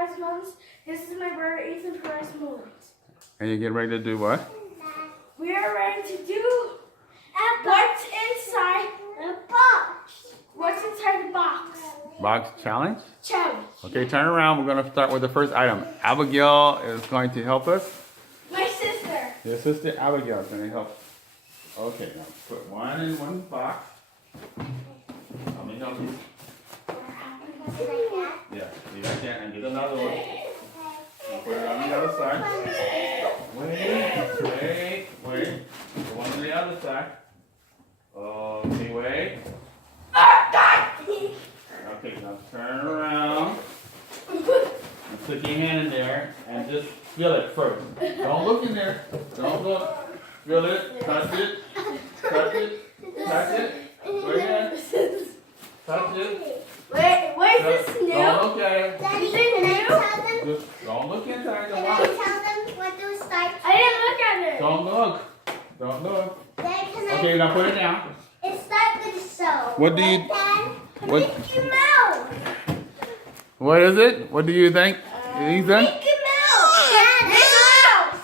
Perez Mullins. This is my brother Ethan Perez Mullins. And you get ready to do what? We are ready to do what's inside the box. What's inside the box? Box challenge? Challenge. Okay, turn around. We're going to start with the first item. Abigail is going to help us. My sister. Your sister Abigail is going to help. Okay, now put one in one box. Let me help you. Yeah, you like that, and get another one. And put it on the other side. Wait. Put one on the other side. Okay, wait. Okay, now turn around. And stick your hand in there and just feel it first. Don't look in there. Don't look. Feel it. Touch it. Touch it. Touch it. Wait a minute. Touch it. Wait, is this new? Don't look at it. Daddy, can I tell them? Just don't look inside the Can I box. tell them what to start? I didn't look at it. Don't look. Don't look. Daddy, can I? Okay, now put it down. It starts with the show. What do you? What? Mickey Mouse. What is it? What do you think, Ethan? Mickey Mouse. Mickey Mouse.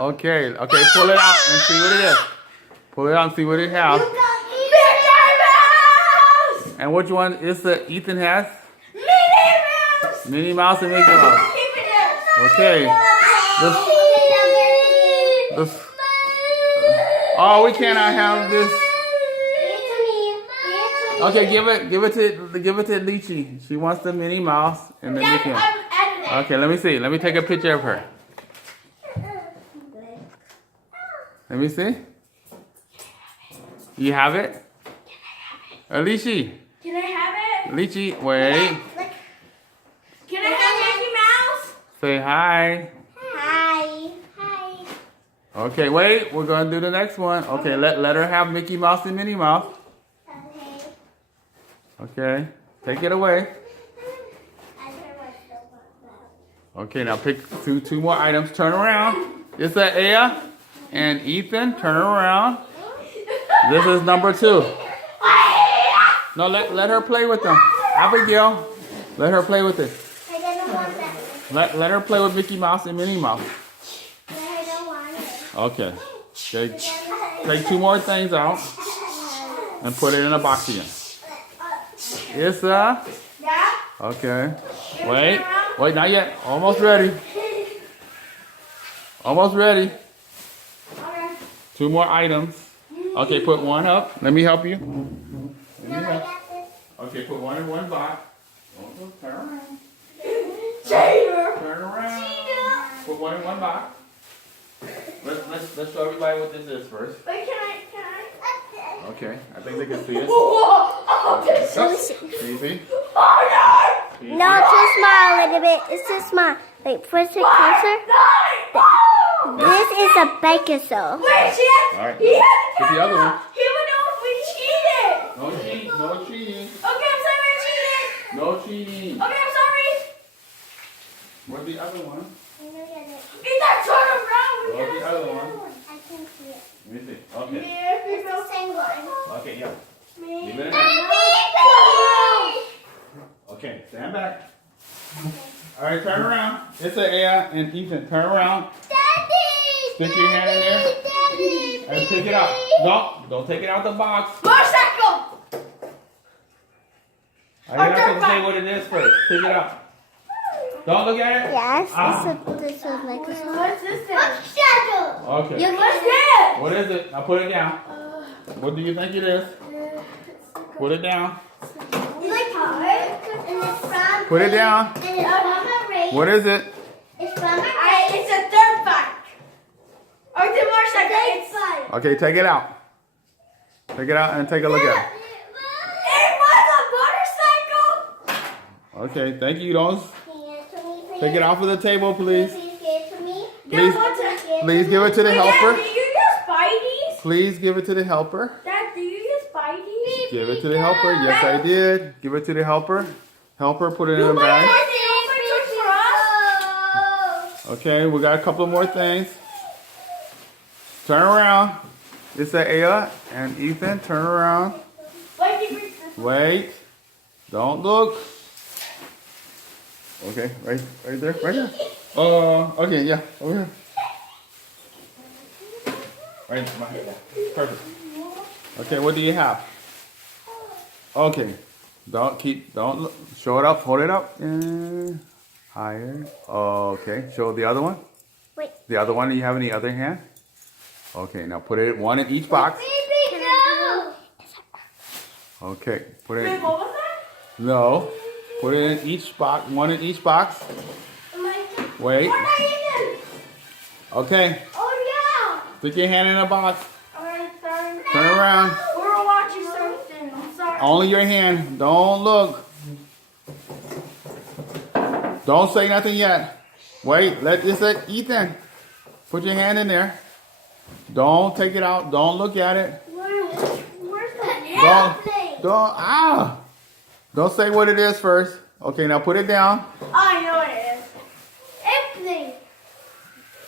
Okay, pull it out and see what it is. Pull it out and see what it has. You got Mickey Mouse. And which one is the Ethan has? Minnie Mouse. Minnie Mouse and Mickey Mouse. Keep it there. Okay. This. Oh, we cannot have this. Okay, give it to Lychee. She wants the Minnie Mouse and the Mickey Mouse. I'm editing. Okay, let me see. Let me take a picture of her. Let me see. You have it? Lychee. Can I have it? Lychee, wait. Can I have Mickey Mouse? Say hi. Hi. Okay, wait. We're going to do the next one. Okay, let her have Mickey Mouse and Minnie Mouse. Okay, take it away. Okay, now pick two more items. Turn around. It's Aya and Ethan. Turn around. This is number 2. No, let her play with them. Abigail, let her play with it. I don't want that. Let her play with Mickey Mouse and Minnie Mouse. I don't want it. Okay. Take 2 more things out and put it in a box again. Issa. Yeah? Okay. Wait, not yet. Almost ready. Almost ready. Okay. 2 more items. Okay, put one up. Let me help you. Let me No, I help. got this. Okay, put one in one box. Turn around. Cheater. Turn around. Put one in one box. Let's show everybody what this is first. Wait, can I? Okay, I think they can see it. Oh, this Oh, is. can you see? Oh, Can you No, see? too small a little bit. It's too small. Wait, push it closer. This is a baking soda. Wait, she has. All right. He has Get the other one. He would know if we cheated. No cheating. No cheating. Okay, I'm sorry, I cheated. No cheating. Okay, I'm sorry. Where's the other one? Eat that turn around. Where's the other one? I can see it. Let me see. Okay. It's the same one. Okay, yeah. Me. Leave it. Okay, stand back. All right, turn around. It's Aya and Ethan. Turn around. Daddy! Stick your hand in there. Daddy! And pick it up. Don't take it out the box. Motorcycle. I have to say what it is first. Pick it up. Don't look at it. Yes, Ah. this was like a song. What's this thing? Okay. What's this? What is it? Now put it down. What do you think it is? Put it down. Like and it's from Put it down. and it's from a race. What is it? It's from a It's a dirt bike. Or the motorcycle. It's Okay, take it out. Take it out and take a look at It was a motorcycle. it. Okay, thank you. Don't Take take it off of the table, please. Please give it to me. Please, please give it to the Dad, do helper. you use Spidey's? Please give it to the helper. Dad, do you use Spidey's? Give it to the helper. Yes, I did. Give it to the helper. Helper, put it in a bag. Okay, we got a couple more things. Turn around. It's Aya and Ethan. Turn around. Wait. Don't look. Okay, right there, right there. Okay, yeah, over here. Right, perfect. Okay, what do you have? Okay, don't look, show it up, hold it up, and higher. Okay, show the other one. Wait. The other one you have in the other hand. Okay, now put it one in each box. Baby, no. Okay, put Wait, it. what was that? No, put it in each box. One in each box. Wait. What are you doing? Okay, Oh stick your hand in the box. yeah. Alright, sorry. Turn around. We were watching something. I'm sorry. Only your hand. Don't look. Don't say nothing yet. Wait, let this Ethan. Put your hand in there. Don't take it out. Don't look at it. Where's the Don't Don't say what it is first. Okay, now put it down. Oh, I know what it is.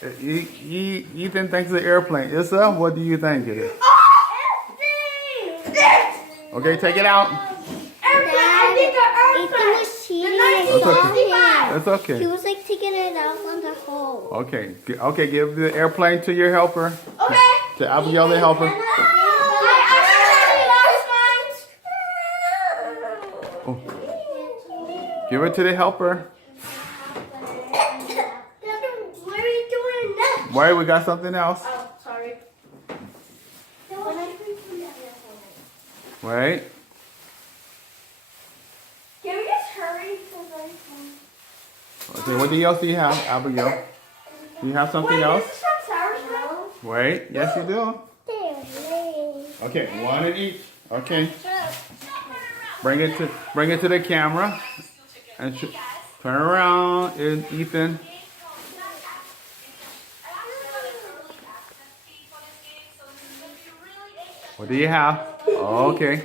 Airplane. Ethan thinks it's an airplane. Issa, what do you think it is? Airplane. Okay, take it out. Airplane. I think an Ethan airplane. was cheating. That's okay. That's He okay. was like taking it out from the hole. Okay, okay, give the airplane to your helper. Okay. To Abigail, the helper. Oh. Give it to the helper. What are you doing next? Wait, we got something else. Oh, sorry. Wait. Can we just hurry? Okay, what else do you have, Abigail? Do you have something Wait, else? Is this from Sour Snow? Wait, yes you do. Okay, one in each. Okay. Bring it to the camera and turn around, Ethan. What do you have? Okay.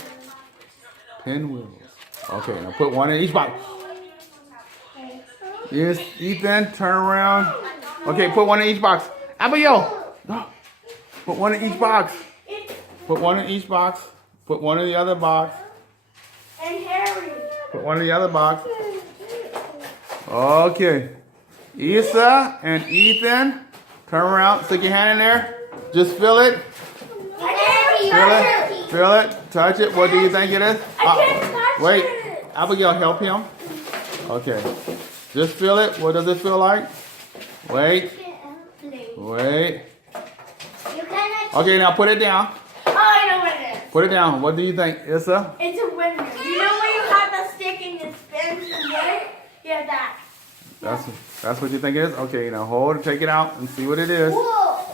Pinwheels. Okay, now put one in each box. Yes, Ethan, turn around. Okay, put one in each box. Abigail, no. Put one in each box. Put one in each box. Put one in the other box. And Harry. Put one in the other box. Okay. Issa and Ethan, turn around. Stick your hand in there. Just feel it. Feel it. Feel it. Touch it. What do you think it is? I can't touch Wait. it. Abigail, help him. Okay. Just feel it. What does it feel like? Wait. Wait. Okay, now put it down. Oh, I know what it is. Put it down. What do you think, Issa? It's a windmill. You know when you have the stick and it spins and way? Yeah, that. That's what you think it is? Okay, now hold it, take it out and see what it is. Whoa.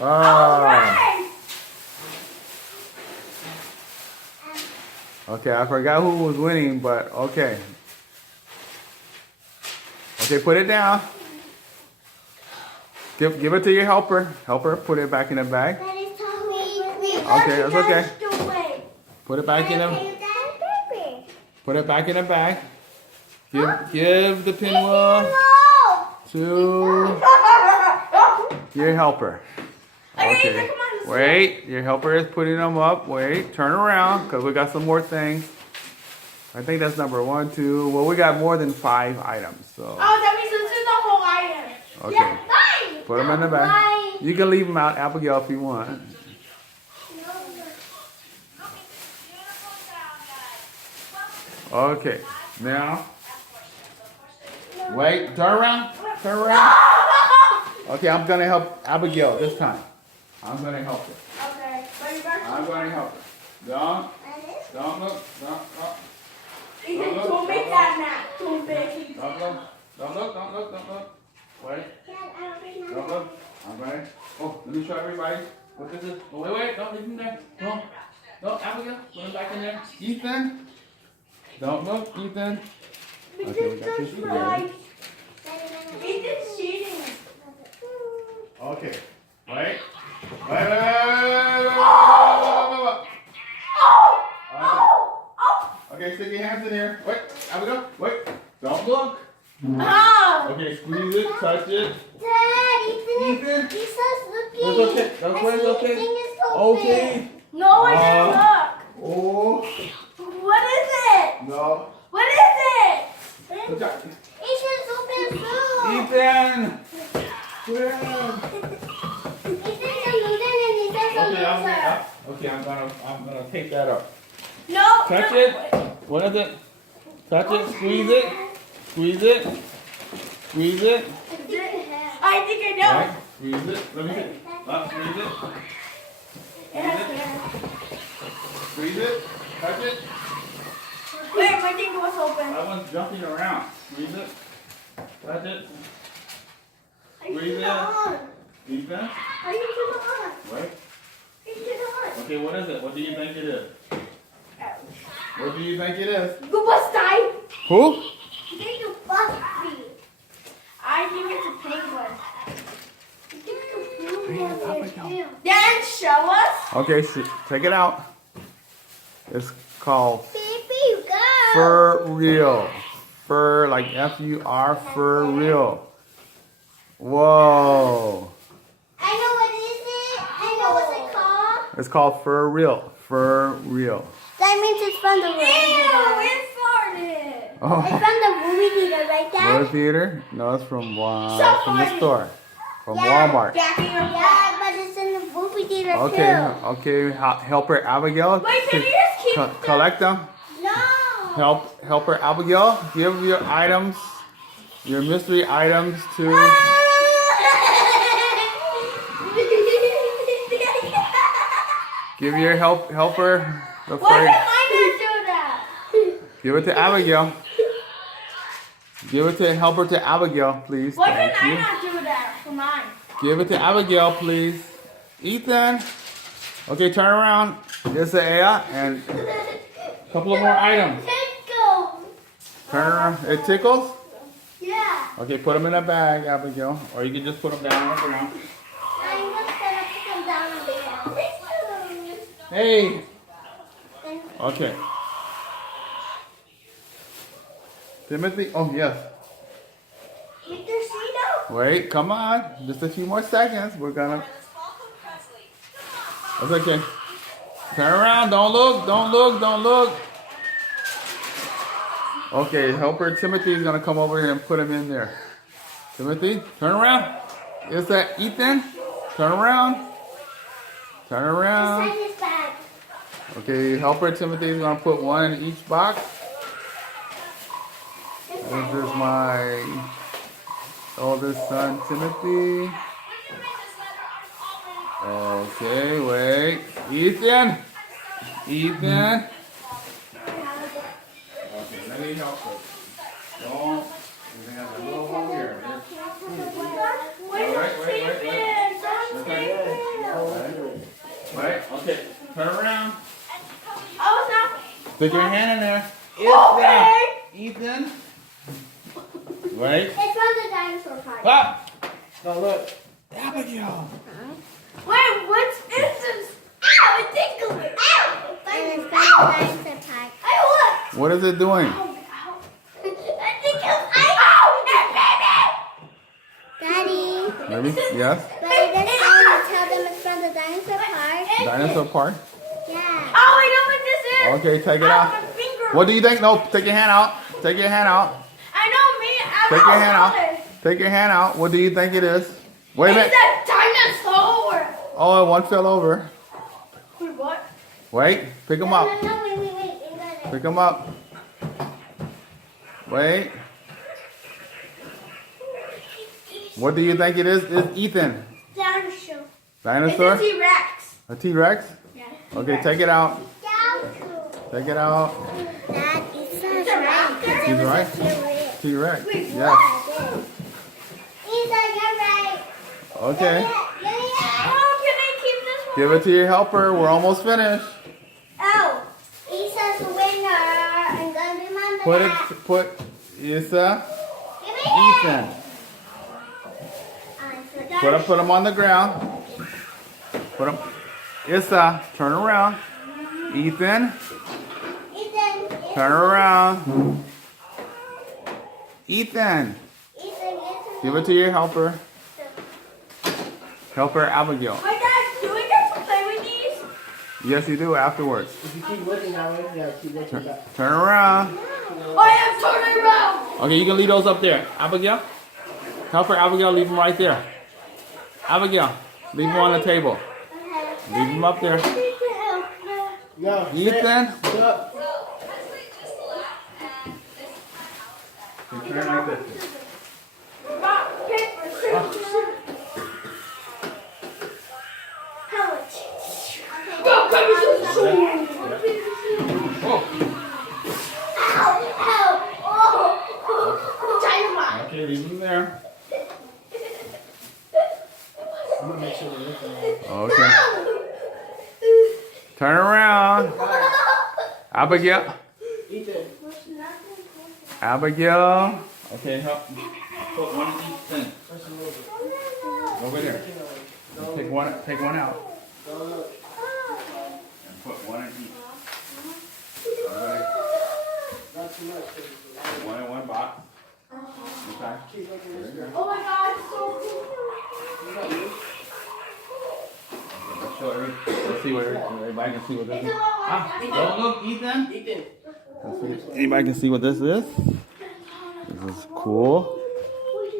Oh. Alright. Okay, I forgot who was winning, but okay. Okay, put it down. Give it to your helper. Helper, put it back in the bag. Okay, that's okay. Put it back in the. Put it back in the bag. Give the pinwheel to your helper. Okay. Wait, your helper is putting them up. Wait, turn around because we got some more things. I think that's number 1, 2. Well, we got more than 5 items. So. Oh, that means this is the whole item. Okay. Yeah, Put them in the bag. You can leave them out, Abigail, if you want. Okay. Now. Wait. Turn around. Turn around. Okay, I'm gonna help Abigail this time. I'm gonna help her. Okay. But you got I'm gonna help her. Don't look. Don't. Ethan, don't make that map too big. Don't look. Wait. Don't look. I'm ready. Oh, let me show everybody what this is. Oh, wait. Don't leave him there. No, Abigail. Put him back in there. Ethan. Don't look, Ethan. Okay, we got this together. Ethan's cheating. Okay. Wait. Okay, stick your hands in here. Wait. Abigail. Wait. Don't look. Oh. Okay, squeeze it, touch it. Ethan. It's It's okay. That's why it's okay. Okay. No, I didn't look. Oh. What is it? No. What is it? Look out. Ethan's open food. Ethan! Where? Ethan's a loser and Ethan's a loser. Okay, I'm gonna take that up. No. Touch no. it. What is it? Touch it. Squeeze it. Squeeze it. Squeeze it. I think I know. Right. Squeeze it. Let me see. Squeeze it. Squeeze it. Touch it. Wait, my thing was open. That one's jumping around. Squeeze it. Touch it. Squeeze it. Ethan. Are you too hot? Right. Are you too hot? Okay, what is it? What do you think it is? What do you think it is? You must die. Who? I think you must be. I think it's a penguin. Then show us. Okay, check it out. It's called Baby, go. Fur Real. Fur, like F-U-R, Fur Real. Whoa. I know what it is. I know what's it called. It's called Fur Real. Fur Real. That means it's from the movie theater. It farted. It's Oh. from the movie theater, right, Dad? Movie theater? No, it's from the store. From Yeah. Walmart. Jackie, you're Yeah, but it's in the movie theater Okay, too. okay. Helper Abigail. Wait, can you just keep collect them? No. Helper Abigail, give your items, your mystery items to. Give your helper the Why fur. did I not do that? Give it to Abigail. Give it to helper to Abigail, please. Why Thank did I you. not do that for mine? Give it to Abigail, please. Ethan. Okay, turn around. There's the Aya and a couple of more items. Tickle. Turn around. It tickles? Yeah. Okay, put them in a bag, Abigail. Or you can just put them down on the ground. I'm just gonna put them down on the ground. Hey. Okay. Timothy. Oh, yes. With your seat out. Wait, come on. Just a few more seconds. We're gonna. That's okay. Turn around. Don't look. Don't look. Don't look. Okay, helper Timothy is gonna come over here and put him in there. Timothy, turn around. Is that Ethan? Turn around. Turn around. Inside this bag. Okay, helper Timothy is gonna put one in each box. This is my oldest son, Timothy. Okay, wait. Ethan! Ethan! Okay, let me help you. Don't. We're gonna have a little one here. Where's Wait, the wait, wait, sleeping? Wait, okay. Turn around. I was not. Stick your hand in there. Okay. Ethan. Wait. It's from the dinosaur park. Ah! Now look. Abigail. Wait, what is this? Ow, it tickled me. Ow! And it's from the dinosaur park. Ow, look. What is it doing? Ow. I think it's. Ow! Daddy. Maybe? Yes? But it doesn't tell them it's from the dinosaur park. Dinosaur park? Yeah. Oh, I know what this is. Okay, take it Ow, out. my finger. What do you think? No, take your hand out. Take your hand out. I know me. Take your hand out. Take your hand out. What do you think it is? Wait a It's minute. a dinosaur. Oh, one fell over. Wait, what? Wait, pick him up. No, wait. You got it. Pick him up. Wait. What do you think it is? It's Ethan. Dinosaur. Dinosaur? It's a T-Rex. A T-Rex? Yeah. Okay, take it out. Take it out. Dad, it's It's a raptor. He's right. T-Rex. T-Rex. Wait, Yes. Isa, you're right. Okay. Oh, can I keep this one? Give it to your helper. We're almost finished. Oh. Isa's the winner. I'm gonna remember Put that. it. Put Issa. Give me Ethan. it. Put him on the ground. Put him. Issa, turn around. Ethan, Ethan. turn around. Ethan, give it to your helper. Helper Abigail. My dad, do we get to play with these? Yes, you do afterwards. If you keep looking that way, yeah, keep looking back. Turn around. I am turning around. Okay, you can leave those up there. Abigail? Help her, Abigail, leave them right there. Abigail, leave them on the table. Leave them up there. Yo, Ethan? Sit. Turn like this. Rock, paper, scissors. Rock, paper, scissors. Okay, leave them there. I'm gonna make sure they're looking at it. Okay. Turn around. Abigail. Ethan. Abigail. Okay, help. Put one in each thing. Press them over. Over there. Take one out. Don't look. And put one in each. Okay. Not too much. Put one in one box. Okay. Keep looking at this. Oh my God, it's so cool. You got this? Let's show let's see what everybody can see what this is. Ah, It's don't look, Ethan. Ethan. Let's see. Anybody can see what this is. This is cool.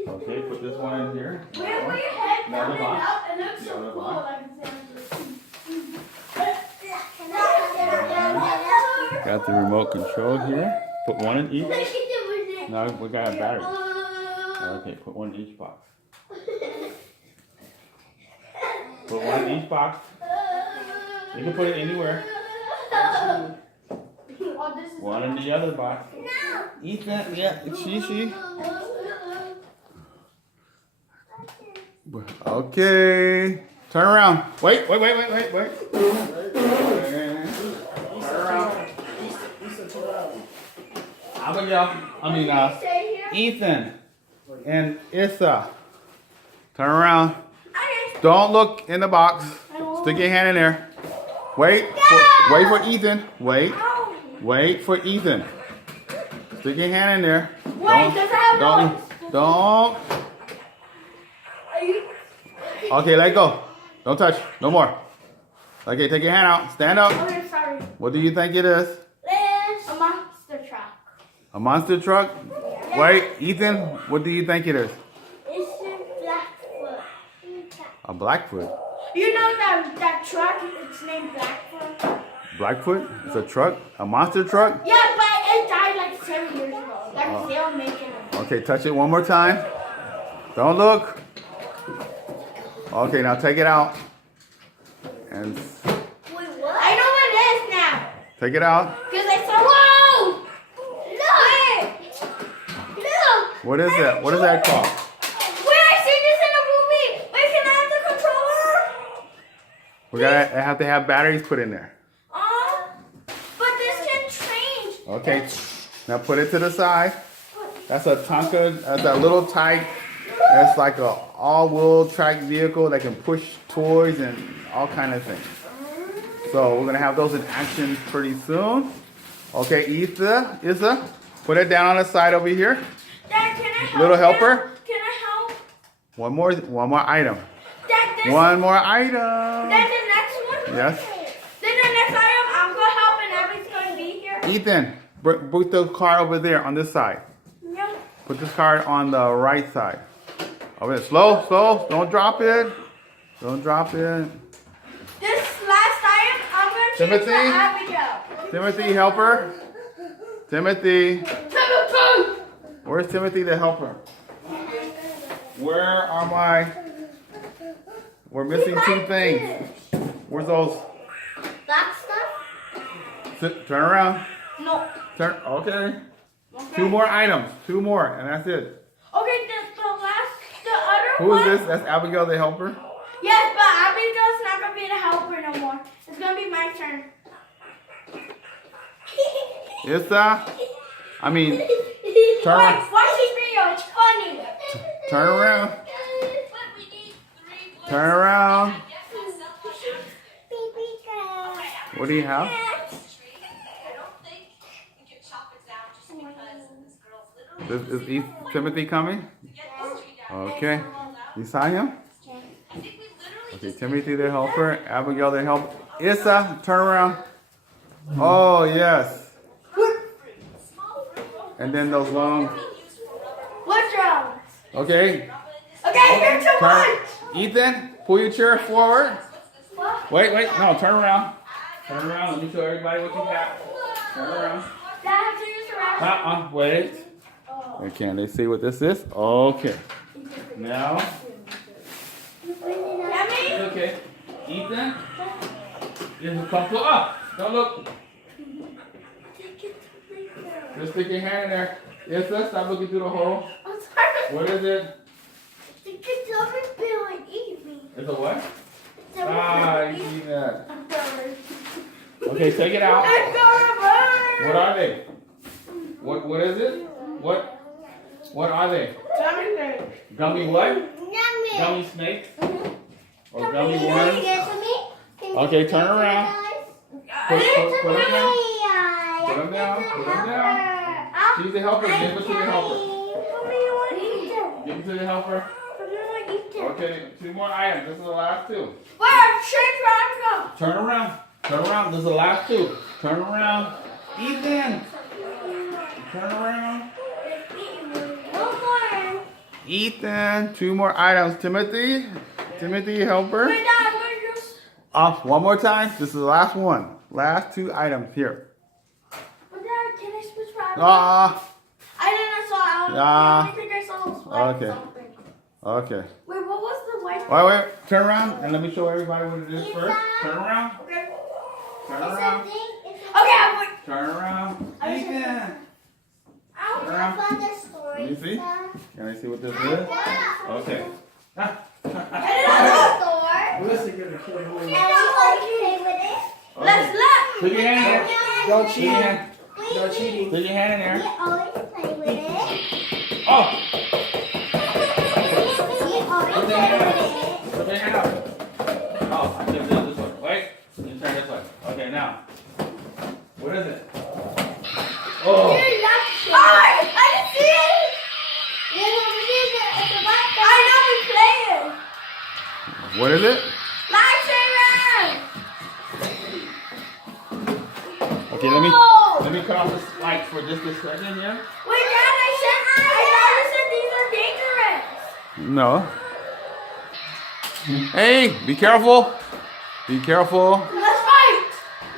Okay, put this one in here. Where will your head Another down and box. up? It looks The so other cool. box. Like Got the remote control here. Put one in each. Now we got a battery. Okay, put one in each box. Put one in each box. You can put it anywhere. One in the other box. Ethan, yeah, it's she. Okay. Turn around. Wait. Turn around. Ethan, turn around. Abigail, Ethan and Issa. Turn around. Don't look in the box. Stick your hand in there. Wait for Ethan. Wait for Ethan. Stick your hand in there. Wait, does it have Don't. Okay, let go. Don't touch. No more. Okay, take your hand out. Stand up. Okay, sorry. What do you think it is? A monster truck. A monster truck? Wait, Ethan, what do you think it is? It's a Blackfoot. A Blackfoot. You know that truck? It's named Blackfoot. Blackfoot? It's a truck? A monster truck? Yeah, but it died like 7 years ago. They're still making it. Okay, touch it one more time. Don't look. Okay, now take it out. And I know what it is now. take it out. Because I saw. Whoa! Look! What is that? What is that called? Wait, I seen this in a movie. Wait, can I have the controller? We gotta have to have batteries put in there. But this can change. Okay, now put it to the side. That's a Tonka, that's a little type. That's like a all-wheel track vehicle that can push toys and all kind of things. So we're gonna have those in action pretty soon. Okay, Issa, put it down on the side over here. Dad, can I help? Little you? helper. Can I help? One more item. Dad, this. One more item. Then the next one. Yes. Then the next item, I'm gonna help and Abby's gonna be here. Ethan, put the card over there on this side. Yeah. Put this card on the right side. Over there. Slow. Don't drop it. Don't drop it. This last item, I'm gonna choose Timothy? for Abigail. Timothy, helper. Timothy. Timothy! Where's Timothy the helper? Where are my... We're missing two things. Where's those? That stuff? Turn around. No. Turn. Okay. Two more items. Two more, and that's it. Okay, the other Who one. is this? That's Abigail the helper? Yes, but Abigail's not gonna be the helper no more. It's gonna be my turn. Issa? I mean, turn Wait, around. watch this video. It's funny. Turn around. Turn around. What do you have? Is Timothy coming? Okay. You saw him? Okay, Timothy the helper, Abigail the helper. Issa, turn around. Oh, yes. And then those long Okay. Okay, you're too much. Ethan, pull your chair forward. What? Wait, no, turn around. Turn around. Let me show everybody what you got. Turn around. Dad, I have to use the restroom. Wait. Okay, can they see what this is? Okay. Now, Yummy? it's okay. Ethan, come pull up. Don't look. Just stick your hand in there. Issa, stop looking through the hole. I'm sorry. What is it? The kids over Bill and eat me. It's a what? It's over You Bill and see that. I'm sorry. Okay, take it out. I'm gonna burn. What are they? What is it? What are they? Gummy bears. Gummy what? Yummy. Gummy snakes? Or gummy Can you worms? get it for me? Can you Okay, get turn it for around. guys? Put them down. Yeah, Put them down. Put them down. She's the helper. Give it to the helper. Mommy, you want to eat them? Give it to the helper. Mommy, you want to eat them? Okay, 2 more items. This is the last 2. Where? Shake round. Turn around. Turn around. This is the last 2. Turn around. Ethan. Turn around. No more. Ethan. 2 more items. Timothy. Timothy, helper. Wait, Dad, where's yours? Off 1 more time. This is the last one. Last 2 items here. Well, Dad, can I switch for Ah. I didn't saw. Yeah. I think I saw a Okay. something. Okay. Wait, what was the white? Wait. Turn around and let me show everybody what it is first. Turn around. Okay. Turn It's a around. thing. It's a Okay, I'm wait. Turn around. Ethan. Ow. Turn around. for the story. Let me see. Can I see what this is? Okay. Ah. I did not know. Melissa gonna kill him. And you like play with it? Let's Okay. look. Put your hand in there. Don't Put cheat. your hand. No cheating. Put your hand in We there. always play with it. Oh. We always Put your play hand with up. it. Put your hand up. Oh, I did this way. Wait. You turn this way. Okay, now. What is it? Oh. I didn't see it. I know we playing. What is it? Lightsaber. Okay, Whoa. let me cut off this light for just a second here. Wait, Dad, I thought you said these are dangerous. No. Hey, be careful. Be careful. Let's fight.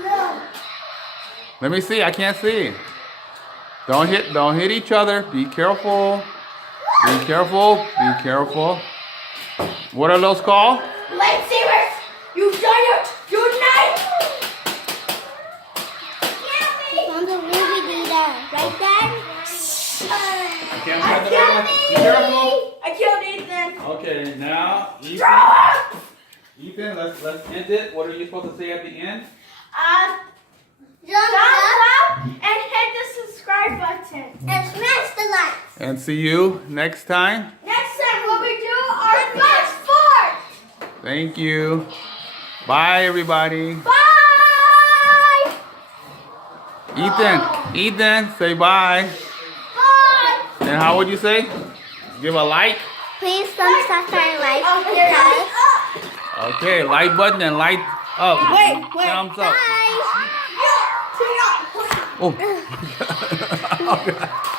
No. Let me see. I can't see. Don't hit each other. Be careful. Be careful. Be careful. What are those called? Lightsabers. You giant. Unite. On the movie theater, right, Dad? Okay, I'm trying to be careful. I killed Ethan. Okay, now Throw Ethan. up. Ethan, let's end it. What are you supposed to say at the end? Thumbs up and hit the subscribe button. And smash the like. And see you next time. Next time, what we do our best sport. Thank you. Bye, everybody. Bye. Ethan, say bye. Bye. And how would you say? Give a like. Please subscribe and like Oh, because Okay, like button and light up. Wait. Thumbs up. guys, Oh.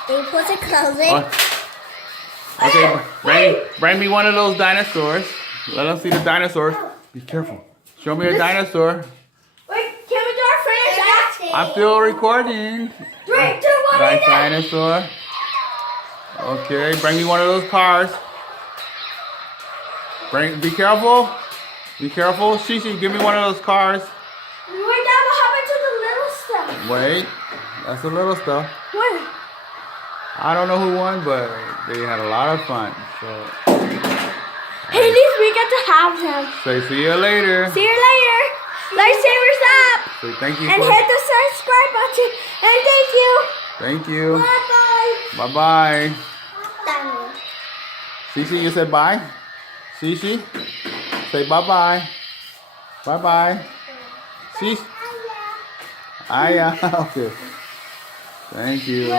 they put it closer. Okay, bring me one of those dinosaurs. Let them see the dinosaurs. Be careful. Show me a dinosaur. Wait, can we do our finish act? I'm still recording. 3, 2, 1, Nice and dinosaur. Okay, bring me one of those cars. Be careful. Be careful. Shishi, give me one of those cars. Wait, Dad, what happened to the little stuff? Wait, that's the little stuff. What? I don't know who won, but they had a lot of fun. So, Hey, at least we get to have them. say see you later. See you later. Lightsabers up. Say thank you And for. hit the subscribe button. And thank you. Thank you. Bye-bye. Bye bye. Done. Shishi, you said bye. Shishi, say bye bye. Bye bye. Shish. Aya. Okay. Thank you.